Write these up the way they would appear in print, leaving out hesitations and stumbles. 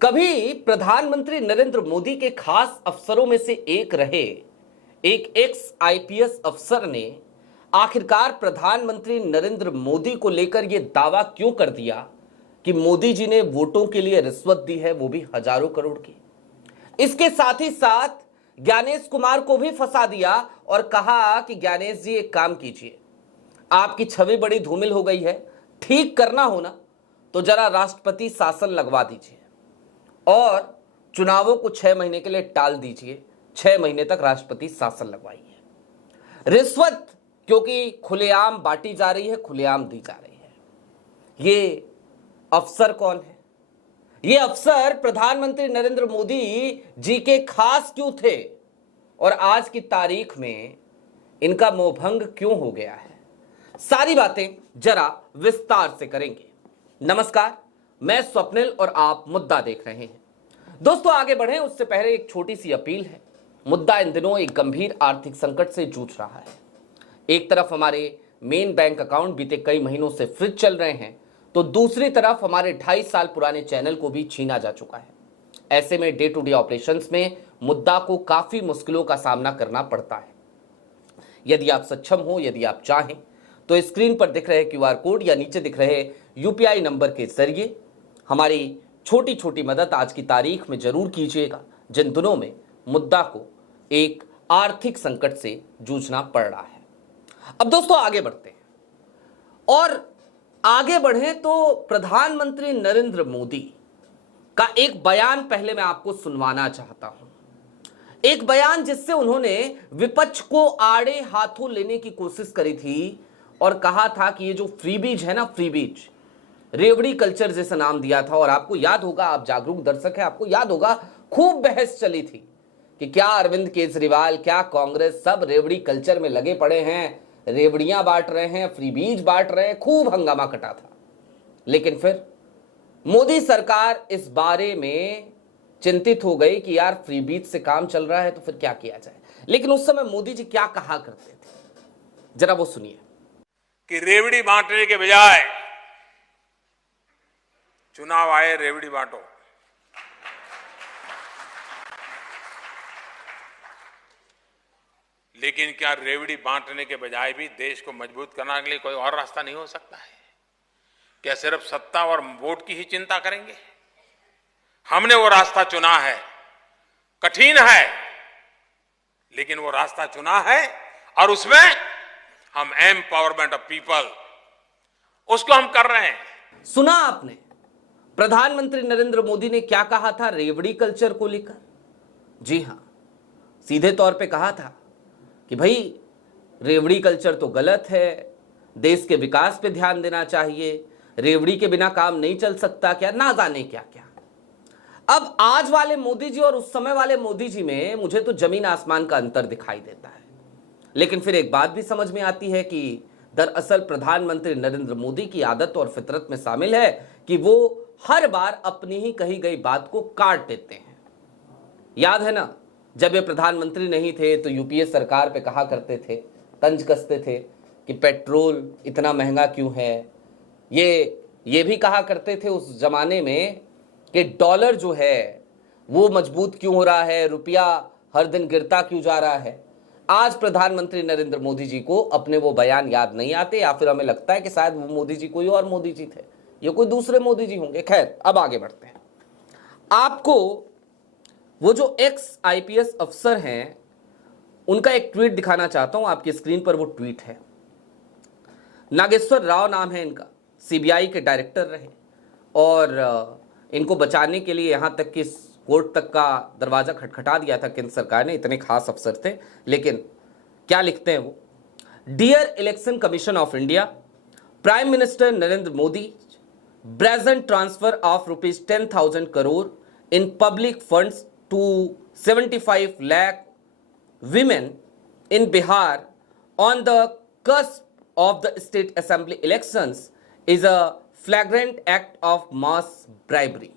कभी प्रधानमंत्री नरेंद्र मोदी के खास अफसरों में से एक रहे एक एक्स आईपीएस अफसर ने आखिरकार प्रधानमंत्री नरेंद्र मोदी को लेकर यह दावा क्यों कर दिया कि मोदी जी ने वोटों के लिए रिश्वत दी है, वो भी हजारों करोड़ की। इसके साथ ही साथ ज्ञानेश कुमार को भी फंसा दिया और कहा कि ज्ञानेश जी एक काम कीजिए, आपकी छवि बड़ी धूमिल हो गई है, ठीक करना हो ना तो जरा राष्ट्रपति शासन लगवा दीजिए और चुनावों को 6 महीने के लिए टाल दीजिए। 6 महीने तक राष्ट्रपति शासन लगवाइए। रिश्वत क्योंकि खुलेआम बांटी जा रही है, खुलेआम दी जा रही है। ये अफसर कौन है? ये अफसर प्रधानमंत्री नरेंद्र मोदी जी के खास क्यों थे और आज की तारीख में इनका मोहभंग क्यों हो गया है? सारी बातें जरा विस्तार से करेंगे। नमस्कार, मैं स्वप्निल और आप मुद्दा देख रहे हैं। दोस्तों, आगे बढ़ें उससे पहले एक छोटी सी अपील है। मुद्दा इन दिनों एक गंभीर आर्थिक संकट से जूझ रहा है। एक तरफ हमारे मेन बैंक अकाउंट बीते कई महीनों से फ्रीज चल रहे हैं, तो दूसरी तरफ हमारे 2.5 साल पुराने चैनल को भी छीना जा चुका है। ऐसे में डे टू डे ऑपरेशंस में मुद्दा को काफी मुश्किलों का सामना करना पड़ता है। यदि आप सक्षम हो, यदि आप चाहें तो स्क्रीन पर दिख रहे क्यूआर कोड या नीचे दिख रहे यूपीआई नंबर के जरिए हमारी छोटी छोटी मदद आज की तारीख में जरूर कीजिएगा, जिन दिनों में मुद्दा को एक आर्थिक संकट से जूझना पड़ रहा है। अब दोस्तों आगे बढ़ते हैं और आगे बढ़ें तो प्रधानमंत्री नरेंद्र मोदी का एक बयान पहले मैं आपको सुनवाना चाहता हूं। एक बयान जिससे उन्होंने विपक्ष को आड़े हाथों लेने की कोशिश करी थी और कहा था कि ये जो फ्रीबीज है ना, फ्रीबीज, रेवड़ी कल्चर जैसा नाम दिया था। और आपको याद होगा, आप जागरूक दर्शक हैं, आपको याद होगा खूब बहस चली थी कि क्या अरविंद केजरीवाल, क्या कांग्रेस, सब रेवड़ी कल्चर में लगे पड़े हैं, रेवड़ियां बांट रहे हैं, फ्रीबीज बांट रहे हैं, खूब हंगामा कटा था। लेकिन फिर मोदी सरकार इस बारे में चिंतित हो गई कि यार फ्रीबीज से काम चल रहा है तो फिर क्या किया जाए। लेकिन उस समय मोदी जी क्या कहा करते थे, जरा वो सुनिए। कि रेवड़ी बांटने के बजाय चुनाव आए, रेवड़ी बांटो। लेकिन क्या रेवड़ी बांटने के बजाय भी देश को मजबूत करने के लिए कोई और रास्ता नहीं हो सकता है? क्या सिर्फ सत्ता और वोट की ही चिंता करेंगे? हमने वो रास्ता चुना है, कठिन है, लेकिन वो रास्ता चुना है और उसमें हम एम्पावरमेंट ऑफ पीपल, उसको हम कर रहे हैं। सुना आपने प्रधानमंत्री नरेंद्र मोदी ने क्या कहा था रेवड़ी कल्चर को लेकर? जी हां, सीधे तौर पे कहा था कि भाई रेवड़ी कल्चर तो गलत है, देश के विकास पे ध्यान देना चाहिए, रेवड़ी के बिना काम नहीं चल सकता, क्या ना जाने क्या क्या। अब आज वाले मोदी जी और उस समय वाले मोदी जी में मुझे तो जमीन आसमान का अंतर दिखाई देता है। लेकिन फिर एक बात भी समझ में आती है कि दरअसल प्रधानमंत्री नरेंद्र मोदी की आदत और फितरत में शामिल है कि वो हर बार अपनी ही कही गई बात को काट देते हैं। याद है ना, जब ये प्रधानमंत्री नहीं थे तो यूपीए सरकार पे कहा करते थे, तंज कसते थे कि पेट्रोल इतना महंगा क्यों है। ये भी कहा करते थे उस जमाने में कि डॉलर जो है वो मजबूत क्यों हो रहा है, रुपया हर दिन गिरता क्यों जा रहा है। आज प्रधानमंत्री नरेंद्र मोदी जी को अपने वो बयान याद नहीं आते, या फिर हमें लगता है कि शायद वो मोदी जी कोई और मोदी जी थे, ये कोई दूसरे मोदी जी होंगे। खैर, अब आगे बढ़ते हैं। आपको वो जो एक्स आईपीएस अफसर हैं उनका एक ट्वीट दिखाना चाहता हूं। आपकी स्क्रीन पर वो ट्वीट है। नागेश्वर राव नाम है इनका, सीबीआई के डायरेक्टर रहे और इनको बचाने के लिए यहां तक कि कोर्ट तक का दरवाजा खटखटा दिया था केंद्र सरकार ने, इतने खास अफसर थे। लेकिन क्या लिखते हैं वो? Dear election commission of India, prime minister Narendra Modi brazen transfer of ₹10,000 crore in public funds to 75 lakh women in Bihar on the cusp of the state assembly elections is a flagrant act of mass bribery।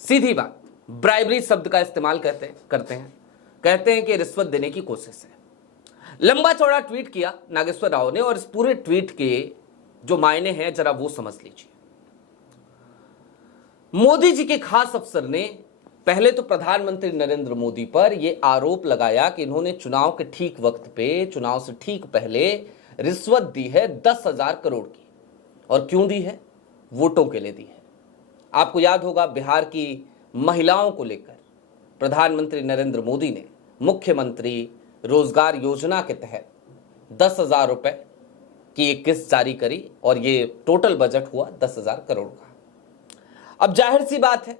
सीधी बात, bribery शब्द का इस्तेमाल करते हैं कि रिश्वत देने की कोशिश है। लंबा चौड़ा ट्वीट किया नागेश्वर राव ने और इस पूरे ट्वीट के जो मायने हैं जरा वो समझ लीजिए। मोदी जी के खास अफसर ने पहले तो प्रधानमंत्री नरेंद्र मोदी पर यह आरोप लगाया कि इन्होंने चुनाव के ठीक वक्त पे, चुनाव से ठीक पहले रिश्वत दी है 10,000 करोड़ की। और क्यों दी है? वोटों के लिए दी है। आपको याद होगा बिहार की महिलाओं को लेकर प्रधानमंत्री नरेंद्र मोदी ने मुख्यमंत्री रोजगार योजना के तहत 10,000 रुपए की एक किस्त जारी करी और ये टोटल बजट हुआ 10,000 करोड़ का। अब जाहिर सी बात है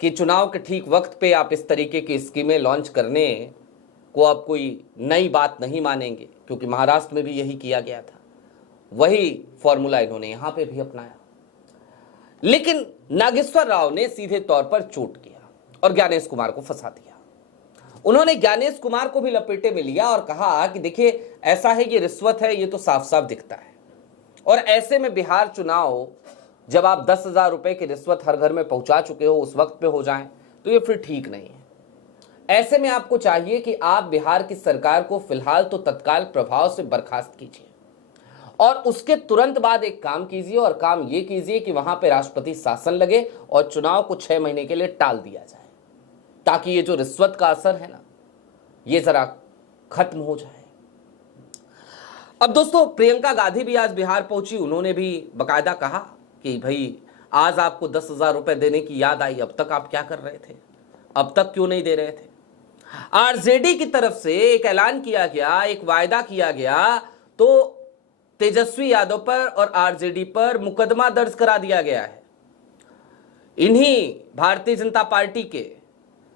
कि चुनाव के ठीक वक्त पे आप इस तरीके की स्कीमें लॉन्च करने को अब कोई नई बात नहीं मानेंगे, क्योंकि महाराष्ट्र में भी यही किया गया था। वही फॉर्मूला इन्होंने यहां पे भी अपनाया। लेकिन नागेश्वर राव ने सीधे तौर पर चोट किया और ज्ञानेश कुमार को फंसा दिया। उन्होंने ज्ञानेश कुमार को भी लपेटे में लिया और कहा कि देखिए ऐसा है, ये रिश्वत है, ये तो साफ साफ दिखता है। और ऐसे में बिहार चुनाव जब आप 10,000 रुपए की रिश्वत हर घर में पहुंचा चुके हो, उस वक्त पे हो जाएं, तो ये फिर ठीक नहीं है। ऐसे में आपको चाहिए कि आप बिहार की सरकार को फिलहाल तो तत्काल प्रभाव से बर्खास्त कीजिए और उसके तुरंत बाद एक काम कीजिए, और काम ये कीजिए कि वहां पे राष्ट्रपति शासन लगे और चुनाव को 6 महीने के लिए टाल दिया जाए, ताकि ये जो रिश्वत का असर है ना, ये जरा खत्म हो जाए। अब दोस्तों, प्रियंका गांधी भी आज बिहार पहुंची। उन्होंने भी बकायदा कहा कि भाई आज आपको 10,000 रुपए देने की याद आई, अब तक आप क्या कर रहे थे, अब तक क्यों नहीं दे रहे थे। आरजेडी की तरफ से एक ऐलान किया गया, एक वायदा किया गया, तो तेजस्वी यादव पर और आरजेडी पर मुकदमा दर्ज करा दिया गया है। इन्हीं भारतीय जनता पार्टी के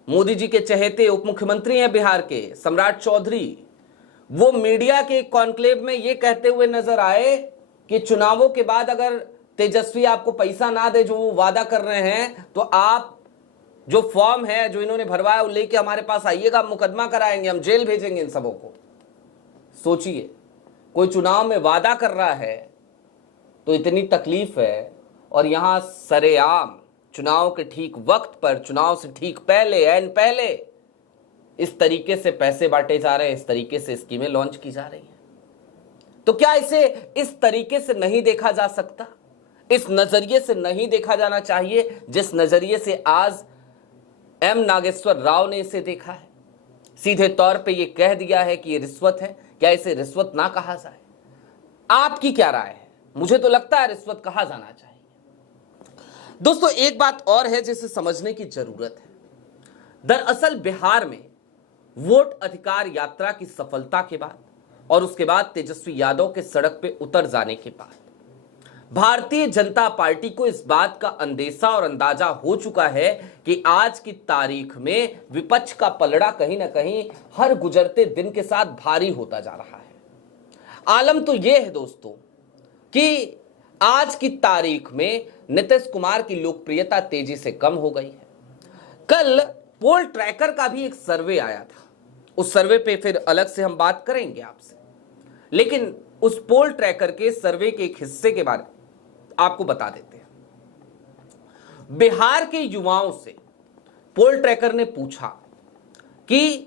मोदी जी के चहेते उप मुख्यमंत्री हैं बिहार के सम्राट चौधरी, वो मीडिया के कॉन्क्लेव में ये कहते हुए नजर आए कि चुनावों के बाद अगर तेजस्वी आपको पैसा ना दे जो वो वादा कर रहे हैं, तो आप जो फॉर्म है जो इन्होंने भरवाया वो लेके हमारे पास आइएगा, मुकदमा कराएंगे, हम जेल भेजेंगे इन सबों को। सोचिए, कोई चुनाव में वादा कर रहा है तो इतनी तकलीफ है, और यहां सरेआम चुनाव के ठीक वक्त पर, चुनाव से ठीक पहले, एंड पहले इस तरीके से पैसे बांटे जा रहे हैं, इस तरीके से स्कीमें लॉन्च की जा रही हैं। तो क्या इसे इस तरीके से नहीं देखा जा सकता? इस नजरिए से नहीं देखा जाना चाहिए जिस नजरिए से आज एम नागेश्वर राव ने इसे देखा है। सीधे तौर पे ये कह दिया है कि ये रिश्वत है। क्या इसे रिश्वत ना कहा जाए? आपकी क्या राय है? मुझे तो लगता है रिश्वत कहा जाना चाहिए। दोस्तों, एक बात और है जिसे समझने की जरूरत है। दरअसल बिहार में वोट अधिकार यात्रा की सफलता के बाद और उसके बाद तेजस्वी यादव के सड़क पे उतर जाने के बाद भारतीय जनता पार्टी को इस बात का अंदेशा और अंदाजा हो चुका है कि आज की तारीख में विपक्ष का पलड़ा कहीं ना कहीं हर गुजरते दिन के साथ भारी होता जा रहा है। आलम तो यह है दोस्तों कि आज की तारीख में नीतीश कुमार की लोकप्रियता तेजी से कम हो गई है। कल पोल ट्रैकर का भी एक सर्वे आया था, उस सर्वे पे फिर अलग से हम बात करेंगे आपसे, लेकिन उस पोल ट्रैकर के सर्वे के एक हिस्से के बारे में आपको बता देते हैं। बिहार के युवाओं से पोल ट्रैकर ने पूछा कि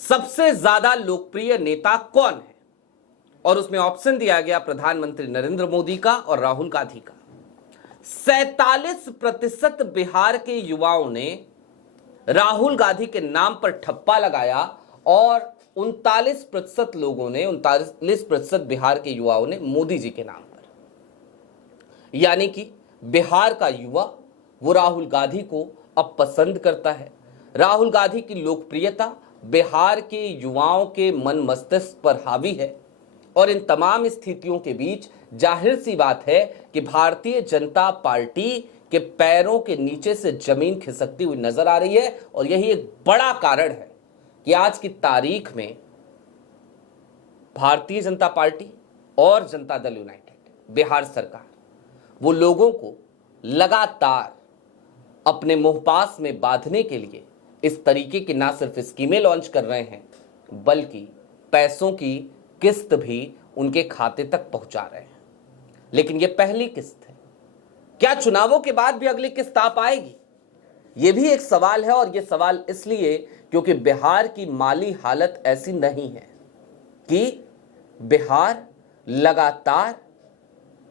सबसे ज्यादा लोकप्रिय नेता कौन है, और उसमें ऑप्शन दिया गया प्रधानमंत्री नरेंद्र मोदी का और राहुल गांधी का। 47% बिहार के युवाओं ने राहुल गांधी के नाम पर ठप्पा लगाया और 39% लोगों ने, 39% बिहार के युवाओं ने मोदी जी के नाम पर। यानी कि बिहार का युवा वो राहुल गांधी को अब पसंद करता है। राहुल गांधी की लोकप्रियता बिहार के युवाओं के मन मस्तिष्क पर हावी है, और इन तमाम स्थितियों के बीच जाहिर सी बात है कि भारतीय जनता पार्टी के पैरों के नीचे से जमीन खिसकती हुई नजर आ रही है। और यही एक बड़ा कारण है कि आज की तारीख में भारतीय जनता पार्टी और जनता दल यूनाइटेड, बिहार सरकार, वो लोगों को लगातार अपने मुंहपास में बांधने के लिए इस तरीके की ना सिर्फ स्कीमें लॉन्च कर रहे हैं, बल्कि पैसों की किस्त भी उनके खाते तक पहुंचा रहे हैं। लेकिन यह पहली किस्त है, क्या चुनावों के बाद भी अगली किस्त आ पाएगी? यह भी एक सवाल है, और यह सवाल इसलिए क्योंकि बिहार की माली हालत ऐसी नहीं है कि बिहार लगातार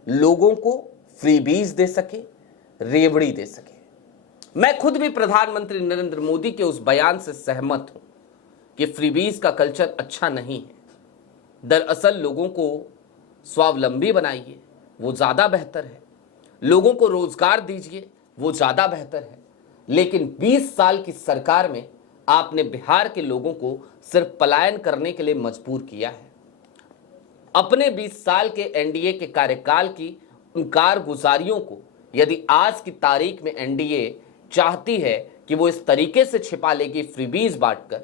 लोगों को फ्रीबीज दे सके, रेवड़ी दे सके। मैं खुद भी प्रधानमंत्री नरेंद्र मोदी के उस बयान से सहमत हूं कि फ्रीबीज का कल्चर अच्छा नहीं है। दरअसल लोगों को स्वावलंबी बनाइए, वो ज्यादा बेहतर है। लोगों को रोजगार दीजिए, वो ज्यादा बेहतर है। लेकिन 20 साल की सरकार में आपने बिहार के लोगों को सिर्फ पलायन करने के लिए मजबूर किया है। अपने 20 साल के एनडीए के कार्यकाल की उन कारगुजारियों को यदि आज की तारीख में एनडीए चाहती है कि वो इस तरीके से छिपा लेगी फ्रीबीज बांटकर,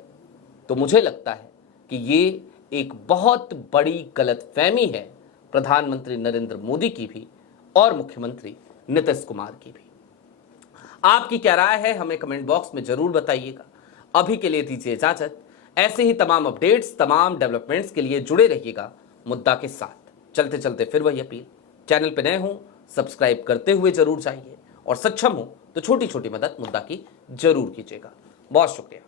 तो मुझे लगता है कि ये एक बहुत बड़ी गलतफहमी है प्रधानमंत्री नरेंद्र मोदी की भी और मुख्यमंत्री नीतीश कुमार की भी। आपकी क्या राय है हमें कमेंट बॉक्स में जरूर बताइएगा। अभी के लिए दीजिए इजाजत। ऐसे ही तमाम अपडेट्स, तमाम डेवलपमेंट्स के लिए जुड़े रहिएगा मुद्दा के साथ। चलते चलते फिर वही अपील, चैनल पे नए हो सब्सक्राइब करते हुए जरूर जाइए और सक्षम हो तो छोटी छोटी मदद मुद्दा की जरूर कीजिएगा। बहुत शुक्रिया।